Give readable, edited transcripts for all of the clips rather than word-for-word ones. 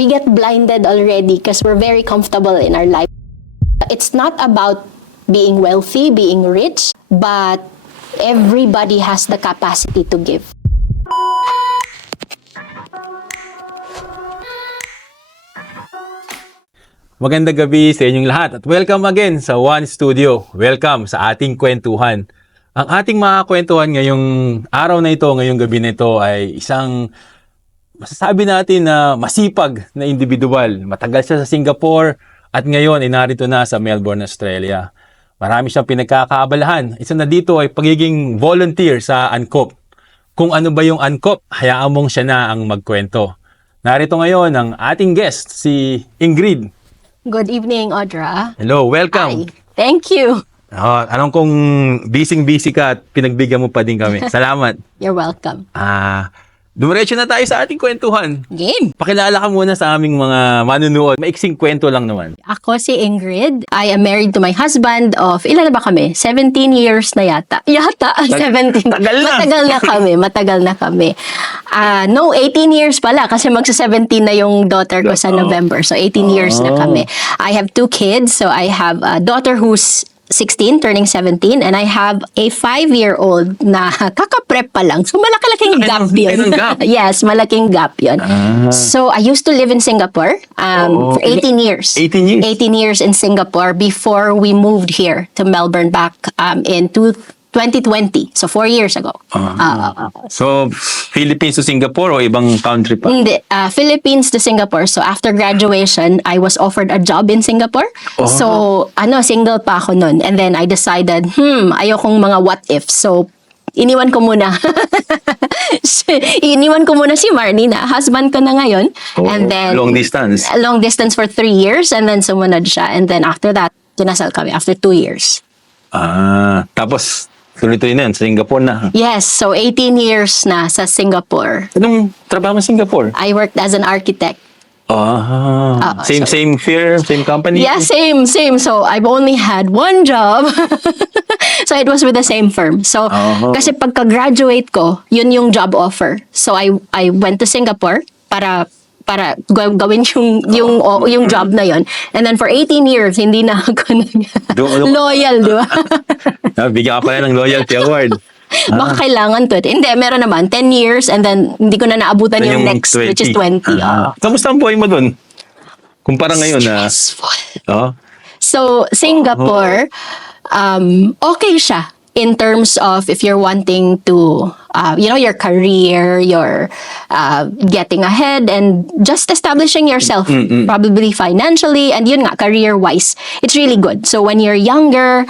we get blinded already because we're very comfortable in our life. It's not about being wealthy, being rich, but everybody has the capacity to give. Magandang gabi sa inyong lahat at welcome again sa One Studio. Welcome sa ating kwentuhan. Ang ating mga kwentuhan ngayong araw na ito, ngayong gabi na ito ay isang masasabi natin na masipag na individual. Matagal siya sa Singapore at ngayon ay narito na sa Melbourne, Australia. Marami siyang pinagkakaabalahan. Isa na dito ay pagiging volunteer sa ANCOP. Kung ano ba yung ANCOP, hayaan mong siya na ang magkwento. Narito ngayon ang ating guest, si Ingrid. Good evening, Audra. Hello, welcome. Hi. Thank you. Anong kung busy ka at pinagbigyan mo pa din kami. Salamat. You're welcome. Dumiretso na tayo sa ating kwentuhan. Game. Pakilala ka muna sa aming mga manunood. Maiksing kwento lang naman. Ako si Ingrid. I am married to my husband of, ilan na ba kami? 17 years na yata. 17. Tagal na. Matagal na kami. No, 18 years pala kasi magsa-17 na yung daughter ko sa November. So 18 years na kami. I have 2 kids. So I have a daughter who's 16, turning 17, and I have a 5-year-old na kaka-prep pa lang. So, malaki-laking gap yun. Yes, malaking gap yun. So, I used to live in Singapore for 18 years. 18 years? 18 years in Singapore before we moved here to Melbourne back in 2020. So, 4 years ago. So, Philippines to Singapore o ibang country pa? Hindi. Philippines to Singapore. So, after graduation, I was offered a job in Singapore. So, single pa ako nun. And then, I decided, ayokong mga what if. So, iniwan ko muna. Iniwan ko muna si Marnie na husband ko na ngayon. And then, long distance? Long distance for 3 years. And then, sumunod siya. And then, after that, kinasal kami after 2 years. Tapos, tuloy-tuloy na yan, sa Singapore na. Yes, so 18 years na sa Singapore. Anong trabaho mo sa Singapore? I worked as an architect. Same firm, same company? Yeah, same. So, I've only had one job. So, it was with the same firm. So, kasi pagka-graduate ko, yun yung job offer. So, I went to Singapore para gawin yung job na yon. And then for 18 years, hindi na ako loyal, di ba? Bigyan ka pala ng loyalty award. Baka kailangan to. Hindi, meron naman. 10 years and then hindi ko na naabutan yung next, 20. Which is 20. Kamusta ang buhay mo dun? Kumpara ngayon na... Stressful. So, Singapore, okay siya. In terms of if you're wanting to, your career, you're getting ahead and just establishing yourself, probably financially, and yun nga, career-wise, it's really good. So when you're younger,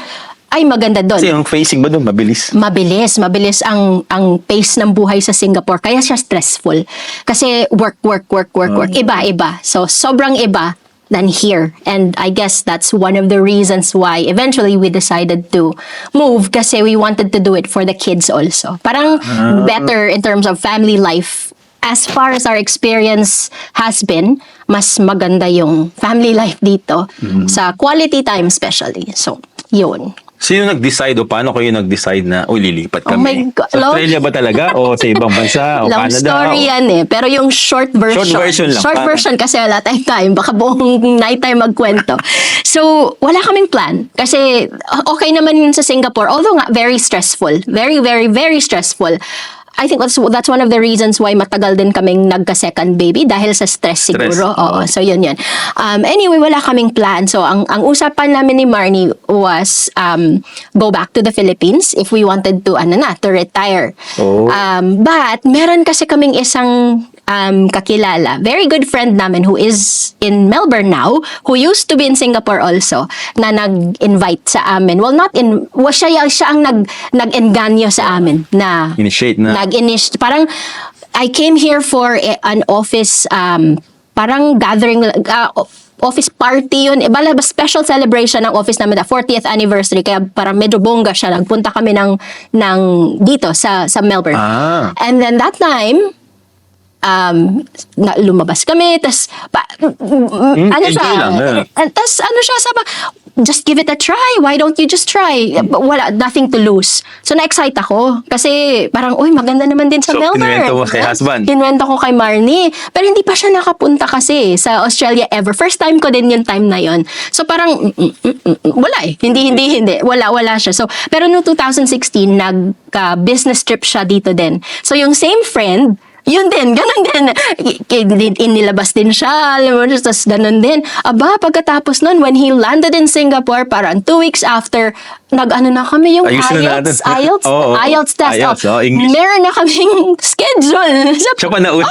ay maganda doon. Kasi yung facing mo doon, mabilis. Mabilis ang pace ng buhay sa Singapore. Kaya siya stressful. Kasi work. Iba. So sobrang iba than here. And I guess that's one of the reasons why eventually we decided to move kasi we wanted to do it for the kids also. Parang better in terms of family life. As far as our experience has been, mas maganda yung family life dito sa quality time especially. So, yun. Sino nag-decide o paano kayo nag-decide na lilipat kami? Oh my God. Sa Australia ba talaga? O sa ibang bansa? O Long Canada? story yan eh. Pero yung short version. Short version lang. Kasi wala tayong time. Baka buong night tayo magkwento. So, wala kaming plan. Kasi okay naman yun sa Singapore. Although nga, very stressful. Very, very, very stressful. I think that's one of the reasons why matagal din kaming nagka-second baby dahil sa stress siguro. Oo, so yun. Anyway, wala kaming plan. So ang usapan namin ni Marnie was go back to the Philippines if we wanted to to retire. But meron kasi kaming isang kakilala, very good friend namin who is in Melbourne now, who used to be in Singapore also, na nag-invite sa amin. Well, siya ang nag-enganyo sa amin na initiate na. Parang I came here for an office parang gathering office party yun. Bala special celebration ng office namin, 40th anniversary. Kaya parang medyo bongga siya. Nagpunta kami ng dito sa Melbourne. And then that time, lumabas kami, tas ano siya, enjoy lang, tas ano siya, sabi, just give it a try. Why don't you just try? Wala, nothing to lose. So, na-excite ako. Kasi, parang, uy, maganda naman din sa So, Melbourne. kinuwento mo kay husband? Kinuwento ko kay Marnie. Pero hindi pa siya nakapunta kasi sa Australia ever. First time ko din yung time na yon. So, parang, wala eh. Hindi. Wala siya. So, pero no 2016, nagka-business trip siya dito din. So, yung same friend, yun din, ganun din. Inilabas din siya, alam mo, tapos ganun din. Aba, pagkatapos nun, when he landed in Singapore, parang 2 weeks after, nag-ano na kami yung Ayusin na natin. IELTS test. IELTS, English. Meron na kaming schedule. Siya pa nauna.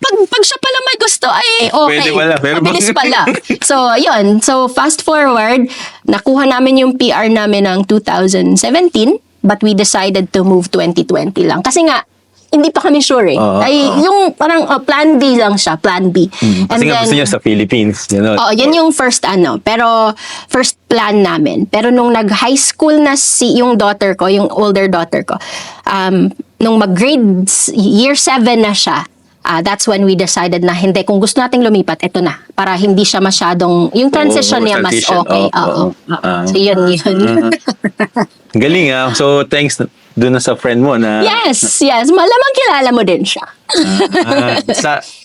Pag siya pala may gusto, ay okay. Pwede pala, pero mabilis pala. So, yun. So, fast forward, nakuha namin yung PR namin ng 2017, but we decided to move 2020 lang. Kasi nga, hindi pa kami sure eh. Yung parang plan B lang siya, plan B. Kasi nga gusto niya sa Philippines. You know? Yun yung first pero first plan namin. Pero nung nag-high school na yung daughter ko, yung older daughter ko, nung mag-grade year 7 na siya, that's when we decided na hindi, kung gusto nating lumipat, ito na. Para hindi siya masyadong, yung transition niya mas okay. So yun. Galing So thanks doon na sa friend mo na... Yes. Malamang kilala mo din siya.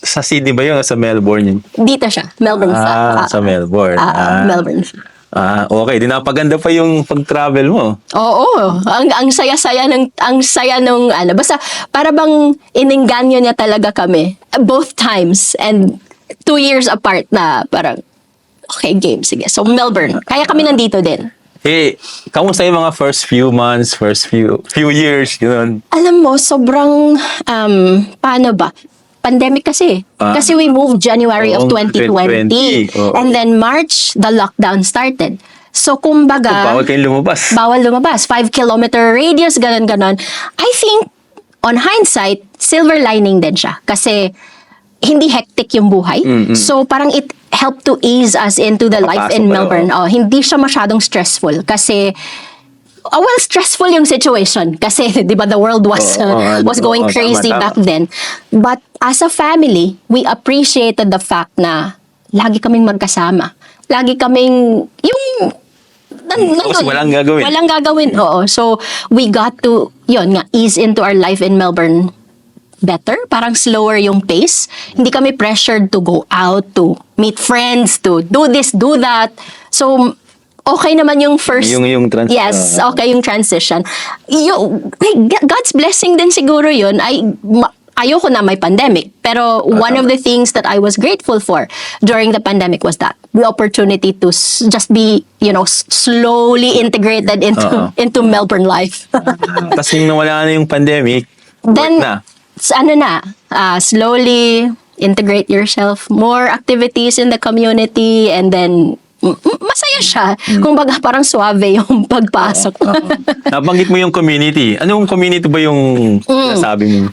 sa Sydney ba yun? Sa Melbourne yun? Dito siya. Melbourne siya. Sa Melbourne. Melbourne siya. Okay. Di napaganda pa yung pag-travel mo. Oo. Ang saya-saya nung ano. Basta para bang inengganyo niya talaga kami. Both times. And 2 years apart na parang, okay, game. Sige. So, Melbourne. Kaya kami nandito din. Kamusta yung mga first few months, first few years, yun? Alam mo, sobrang, paano ba? Pandemic kasi. Kasi we moved January of 2020. And then March, the lockdown started. So, kumbaga... bawal kayong lumabas. Bawal lumabas. 5-kilometer radius, ganon. I think, on hindsight, silver lining din siya. Kasi, hindi hectic yung buhay. So, parang it helped to ease us into the life in Melbourne. Hindi siya masyadong stressful. Kasi, stressful yung situation. Kasi, di ba, the world was going crazy back then. But, as a family, we appreciated the fact na lagi kaming magkasama. Lagi kaming, Kasi walang gagawin. Walang gagawin, oo. So, we got to, ease into our life in Melbourne better. Parang slower yung pace. Hindi kami pressured to go out, to meet friends, to do this, do that. So, okay naman yung first... Yung yes, okay yung transition. God's blessing din siguro yun. Ayoko na may pandemic. Pero one of the things that I was grateful for during the pandemic was that the opportunity to just be, slowly integrated into Melbourne life. Kasi nung nawala na yung pandemic, then, na. Slowly integrate yourself, more activities in the community, and then masaya siya. Kung baga parang suave yung pagpasok. Nabanggit mo yung community. Anong community ba yung nasabi mo?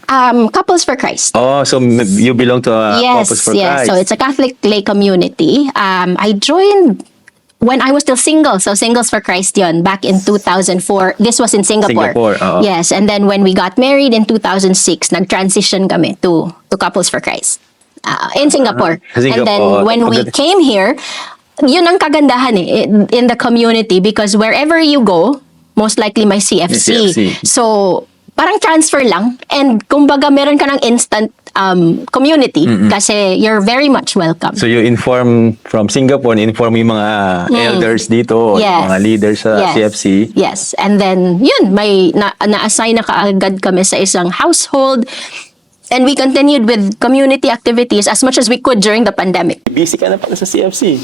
Couples for Christ. So you belong to Couples for Christ. Yes. So it's a Catholic lay community. I joined when I was still single. So Singles for Christ yun, back in 2004. This was in Singapore. Yes. And then when we got married in 2006, nag-transition kami to Couples for Christ. In Singapore. And then when we came here, yun ang kagandahan in the community, because wherever you go, most likely may CFC. So, parang transfer lang. And kumbaga meron ka ng instant community kasi you're very much welcome. So you inform from Singapore, inform yung mga elders dito, mga leaders sa CFC. Yes. And then, yun, may na-assign na kaagad kami sa isang household. And we continued with community activities as much as we could during the pandemic. Busy ka na pala sa CFC.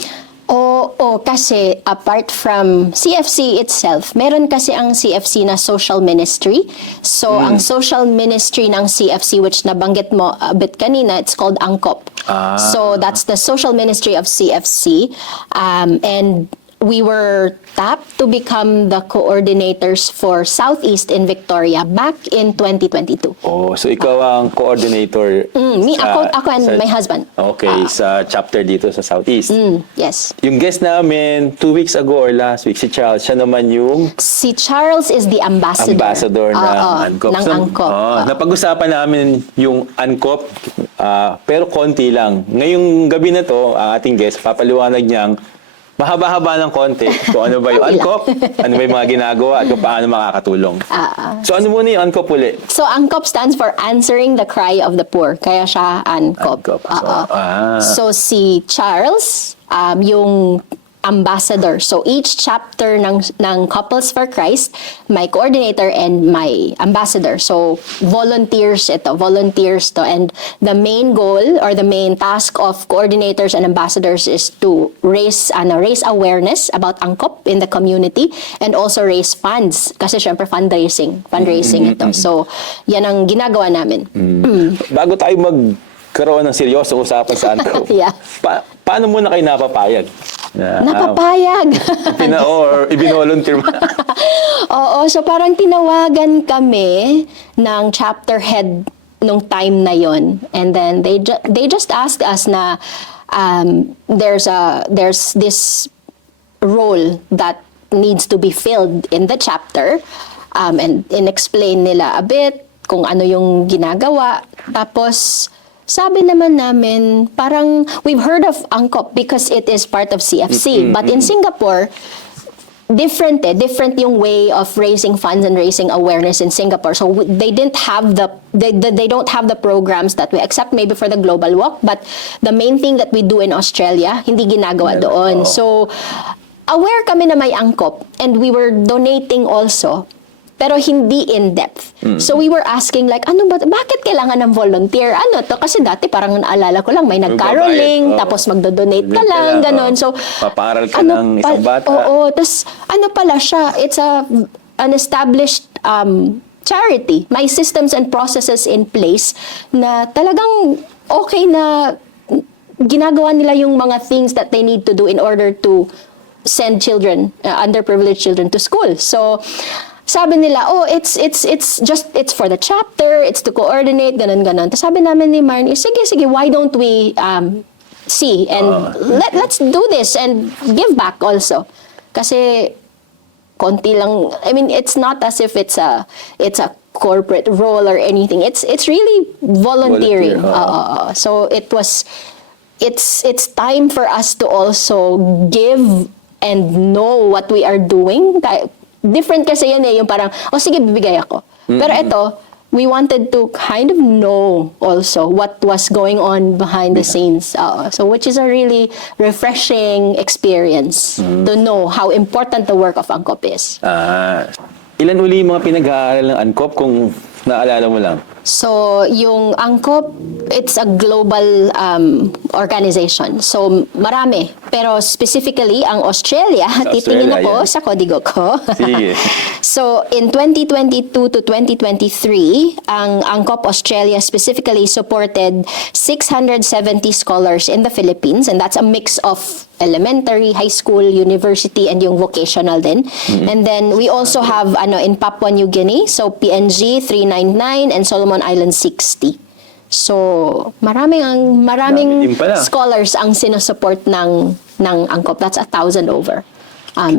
Oo, kasi apart from CFC itself, meron kasi ang CFC na social ministry. So, ang social ministry ng CFC, which nabanggit mo a bit kanina, it's called Angkop. So, that's the social ministry of CFC. And we were tapped to become the coordinators for Southeast in Victoria back in 2022. Oh, so ikaw ang coordinator. Ako and my husband. Okay, sa chapter dito sa Southeast. Yes. Yung guest namin 2 weeks ago or last week, si Charles, siya naman yung Si Charles is the ambassador. ng ANCOP. Ng ANCOP. Napag-usapan namin yung ANCOP, pero konti lang. Ngayong gabi na to, ang ating guest, papaliwanag niyang mahaba-haba ng konti kung ano ba yung ANCOP, ano ba yung mga ginagawa, at kung paano makakatulong. So ano muna yung ANCOP uli? So ANCOP stands for Answering the Cry of the Poor. Kaya siya ANCOP. So si Charles, yung ambassador. So each chapter ng Couples for Christ, my coordinator and my ambassador. So volunteers to. And the main goal or the main task of coordinators and ambassadors is to raise awareness about ANCOP in the community and also raise funds. Kasi syempre fundraising ito. So yan ang ginagawa namin. Bago tayo magkaroon ng seryosong usapan sa ANCOP, Yeah. paano muna kayo napapayag? Napapayag. Or i-volunteer mo? Oo, so parang tinawagan kami ng chapter head nung time na yon, and then they just asked us na there's this role that needs to be filled in the chapter, and in-explain nila a bit kung ano yung ginagawa. Tapos sabi naman namin, parang we've heard of ANCOP because it is part of CFC. But in Singapore, different yung way of raising funds and raising awareness in Singapore. So they don't have the programs that we, except maybe for the Global Walk. But the main thing that we do in Australia, hindi ginagawa doon. So aware kami na may ANCOP, and we were donating also, pero hindi in-depth. So we were asking like, bakit kailangan ng volunteer? Ano to? Kasi dati parang naalala ko lang, may nag-caroling, tapos magdo-donate ka lang, ganon. So, paparal ka ng isang bata. Oo, tapos ano pala siya? It's an established charity. May systems and processes in place na talagang okay na ginagawa nila yung mga things that they need to do in order to send children, underprivileged children to school. So, sabi nila, it's for the chapter, it's to coordinate, ganon. Tapos sabi namin ni Marnie, sige, why don't we see and let's do this and give back also. Kasi konti lang, I mean, it's not as if it's a corporate role or anything. It's really volunteering. So it's time for us to also give and know what we are doing. Different kasi yan yung parang, sige, bibigay ako. Pero ito, we wanted to kind of know also what was going on behind the scenes. So which is a really refreshing experience to know how important the work of ANCOP is. Ilan uli yung mga pinag-aaral ng ANCOP kung naalala mo lang? So, yung ANCOP, it's a global organization. So, marami. Pero specifically, ang Australia, titingin ako sa kodigo ko. Sige. So, in 2022 to 2023, ang ANCOP Australia specifically supported 670 scholars in the Philippines, and that's a mix of elementary, high school, university, and yung vocational din. And then we also have in Papua New Guinea, so PNG 399 and Solomon Island 60. So maraming scholars ang sinusupport ng ANCOP. That's 1,000 over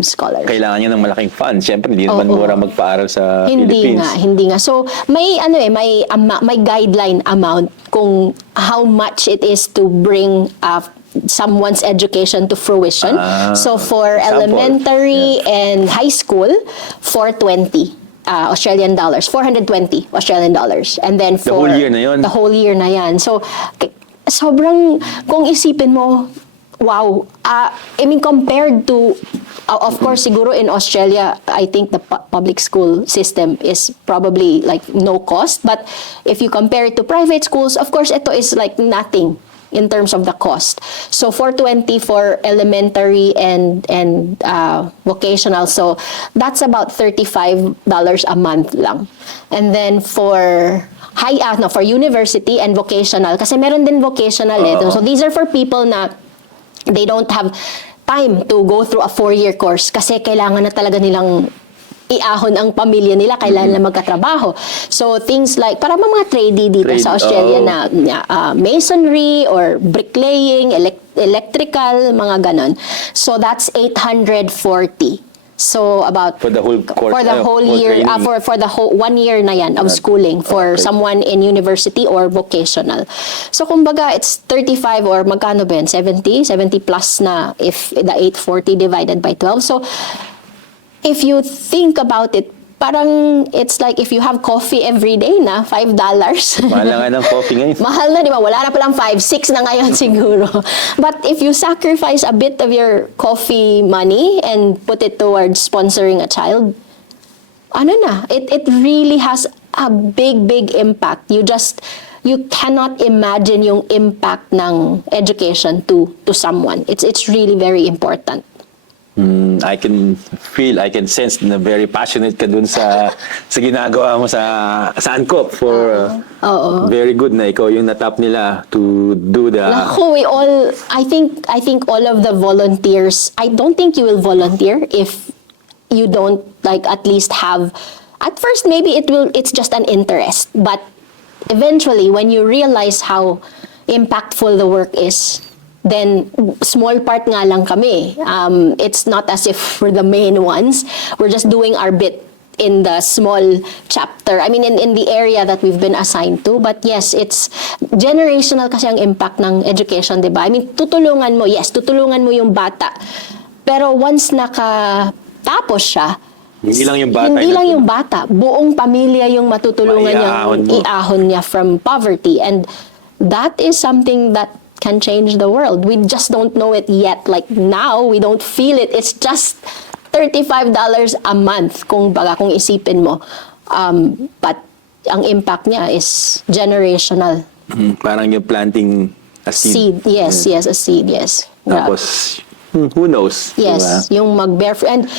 scholars. Kailangan niya ng malaking fund. Siyempre, hindi naman mura magpaaral sa Philippines. Hindi nga. So may may guideline amount kung how much it is to bring someone's education to fruition. So for elementary and high school, 420 Australian dollars, 420 Australian dollars. And then for the whole year na yun. The whole year na yan. So sobrang, kung isipin mo, wow. I mean, compared to, of course, siguro in Australia, I think the public school system is probably like no cost. But if you compare it to private schools, of course, ito is like nothing in terms of the cost. So 420 for elementary and vocational. So that's about $35 a month lang. And then for for university and vocational, kasi meron din vocational So these are for people na they don't have time to go through a 4-year course kasi kailangan na talaga nilang iahon ang pamilya nila, kailangan na magkatrabaho. So, things like, para mga tradie dito sa Australia na masonry or bricklaying, electrical, mga ganon. So, that's 840. So, about For the whole course, for the whole year, for the whole 1 year na yan of schooling for someone in university or vocational. So, kumbaga, it's 35 or magkano ba yan? 70 plus na if the 840 divided by 12. So, if you think about it, parang it's like if you have coffee every day na, $5. Mahal na nga ng coffee ngayon. Mahal na, di ba? Wala na palang 5, 6 na ngayon siguro. But if you sacrifice a bit of your coffee money and put it towards sponsoring a child, ano na, it really has a big impact. You cannot imagine yung impact ng education to someone. It's really very important. I can feel, I can sense na very passionate ka dun sa ginagawa mo sa Angkop for very good na ikaw yung natap nila to do the... Naku, I think all of the volunteers, I don't think you will volunteer if you don't like at least have, at first maybe it's just an interest, but eventually when you realize how impactful the work is, then small part nga lang kami. It's not as if we're the main ones. We're just doing our bit in the small chapter. I mean, in the area that we've been assigned to. But yes, it's generational kasi ang impact ng education, di ba? I mean, tutulungan mo yung bata. Pero once nakatapos siya, hindi lang yung bata. Buong pamilya yung matutulungan niyang iahon niya from poverty. And that is something that can change the world. We just don't know it yet. Like now, we don't feel it. It's just $35 a month kung isipin mo. But ang impact niya is generational. Parang yung planting a seed. Yes, a seed, yes. Tapos, who knows? Yes, diba? Yung mag-bear fruit. And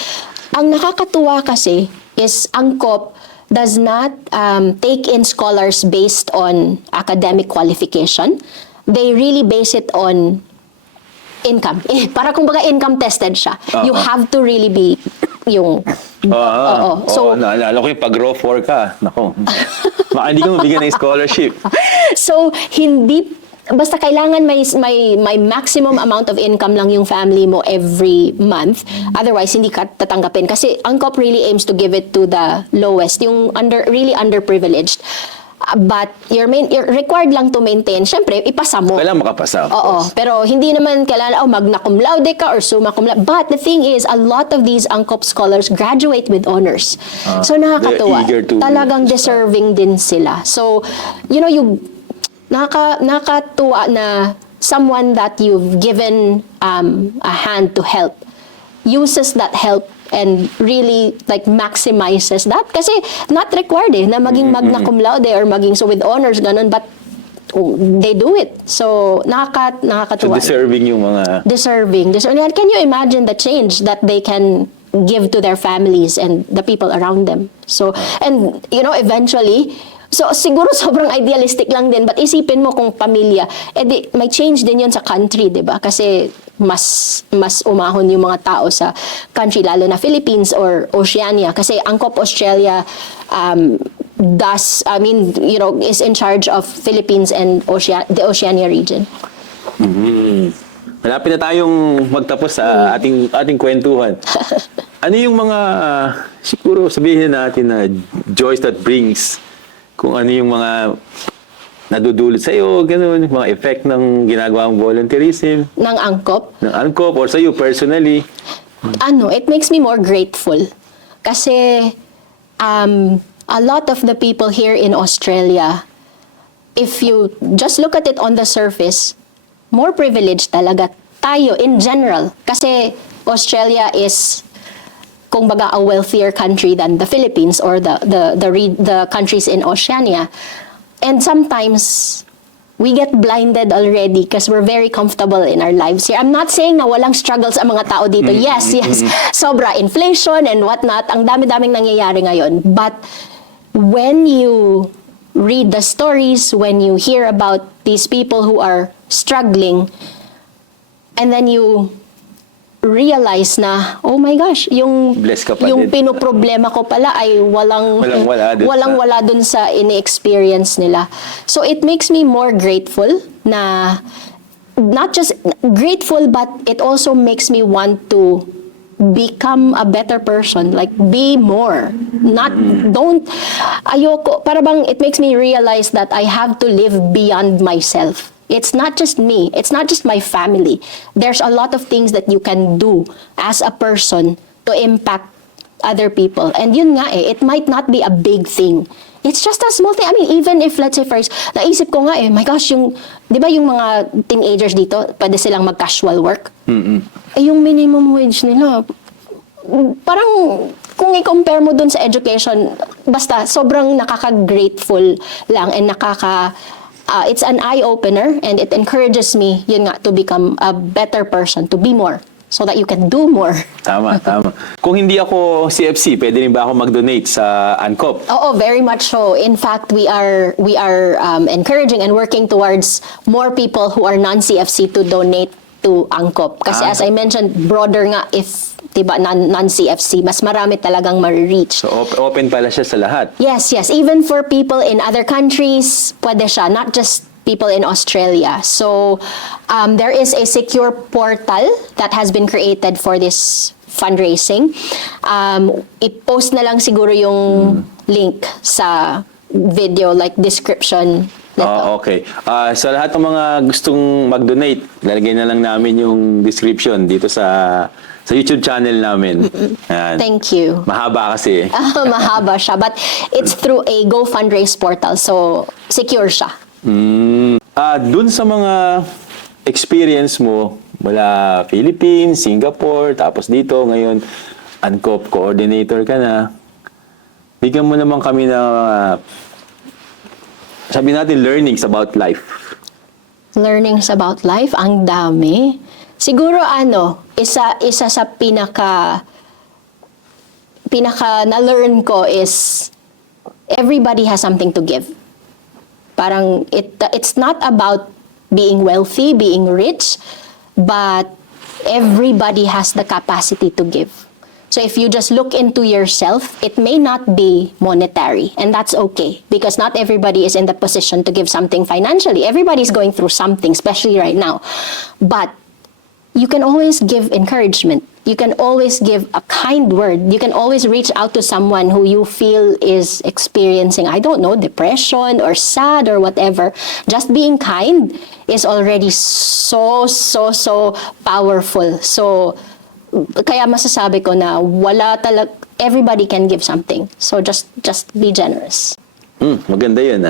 ang nakakatuwa kasi is Angkop does not take in scholars based on academic qualification. They really base it on income. Para kumbaga income tested siya. You have to really be yung... So, naalala ko yung pag-raw 4 ka. Nako. Baka hindi ka mabigyan ng scholarship. So, basta kailangan may maximum amount of income lang yung family mo every month. Otherwise, hindi ka tatanggapin. Kasi Angkop really aims to give it to the lowest, yung really underprivileged. But you're required lang to maintain. Siyempre, ipasa mo. Kailangan makapasa. Oo. Pero hindi naman kailangan, magna cum laude ka or summa cum laude. But the thing is, a lot of these Angkop scholars graduate with honors. So nakakatuwa. Talagang deserving din sila. So, nakakatuwa na someone that you've given a hand to help uses that help and really like maximizes that kasi not required na maging magna cum laude or maging so with honors ganun, but they do it. So nakakatuwa. So deserving yung mga deserving. Can you imagine the change that they can give to their families and the people around them? So and eventually, so siguro sobrang idealistic lang din, but isipin mo kung pamilya, may change din yun sa country, di ba? Kasi mas umahon yung mga tao sa country, lalo na Philippines or Oceania. Kasi Angkop Australia is in charge of Philippines and the Oceania region. Malapit na tayong magtapos sa ating kwentuhan. Ano yung mga, siguro sabihin natin na joys that brings, kung ano yung mga nadudulot sa iyo, ganun, mga effect ng ginagawang volunteerism. Ng Angkop? Ng Angkop, or sa iyo personally. It makes me more grateful. Kasi a lot of the people here in Australia, if you just look at it on the surface, more privileged talaga tayo in general. Kasi Australia is kumbaga a wealthier country than the Philippines or the countries in Oceania. And sometimes we get blinded already because we're very comfortable in our lives here. I'm not saying na walang struggles ang mga tao dito. Yes. Sobra inflation and whatnot. Ang dami-daming nangyayari ngayon. But when you read the stories, when you hear about these people who are struggling, and then you realize na, oh my gosh, yung Blessed ka pa yung din. pinoproblema ko pala ay Walang-wala dun sa ini-experience nila. So it makes me more grateful na not just grateful, but it also makes me want to become a better person, like be more, not don't ayoko, para bang it makes me realize that I have to live beyond myself. It's not just me, it's not just my family. There's a lot of things that you can do as a person to impact other people. And yun nga it might not be a big thing. It's just a small thing. I mean, even if, let's say first, naisip ko nga my gosh, di ba yung mga teenagers dito, pwede silang mag-casual work? Yung minimum wage nila, parang kung i-compare mo dun sa education, basta sobrang nakaka-grateful lang and it's an eye-opener and it encourages me, yun nga, to become a better person, to be more, so that you can do more. Tama. Kung hindi ako CFC, pwede rin ba ako mag-donate sa ANCOP? Oo, very much so. In fact, we are encouraging and working towards more people who are non-CFC to donate to ANCOP. Kasi as I mentioned, broader nga if diba, non-CFC, mas marami talagang ma-reach. So, open pala siya sa lahat. Yes. Even for people in other countries, pwede siya. Not just people in Australia. So, there is a secure portal that has been created for this fundraising. I-post na lang siguro yung link sa video, like description. Okay. Sa lahat ng mga gustong mag-donate, lalagay na lang namin yung description dito sa YouTube channel namin. Ayan. Thank you. Mahaba kasi. Mahaba siya. But it's through a GoFundraise portal. So, secure siya. Dun sa mga experience mo mula Philippines, Singapore, tapos dito ngayon, ANCOP coordinator ka na, bigyan mo naman kami na sabi natin learnings about life. Learnings about life, ang dami. Siguro isa sa pinaka na-learn ko is everybody has something to give. Parang it's not about being wealthy, being rich, but everybody has the capacity to give. So if you just look into yourself, it may not be monetary, and that's okay because not everybody is in the position to give something financially. Everybody's going through something, especially right now. But you can always give encouragement. You can always give a kind word. You can always reach out to someone who you feel is experiencing, I don't know, depression or sad or whatever. Just being kind is already so powerful. So, kaya masasabi ko na everybody can give something. So, just be generous. Maganda yun.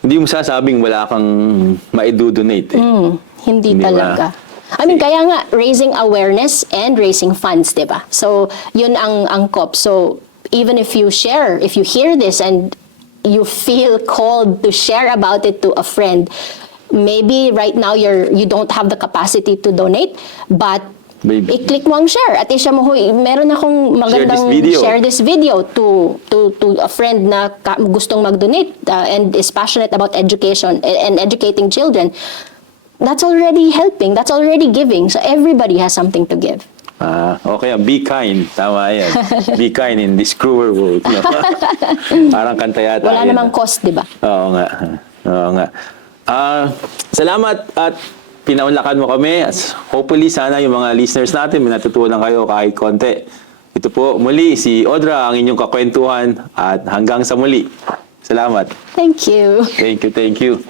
Hindi mo sasabing wala kang maidudonate. Hindi talaga. I mean, kaya nga, raising awareness and raising funds, diba? So, yun ang COP. So, even if you hear this and you feel called to share about it to a friend, maybe right now you don't have the capacity to donate, but i-click mo ang share at isya mo, meron akong magandang share this video to a friend na gustong mag-donate and is passionate about education and educating children. That's already helping. That's already giving. So everybody has something to give. Okay. Be kind. Tama yan. Be kind in this cruel world. No? Parang kanta yata. Wala namang cost, di ba? Oo nga. Salamat at pinaunlakan mo kami. Hopefully, sana yung mga listeners natin may natutunan kayo kahit konti. Ito po muli si Audra, ang inyong kakwentuhan, at hanggang sa muli. Salamat. Thank you. Thank you.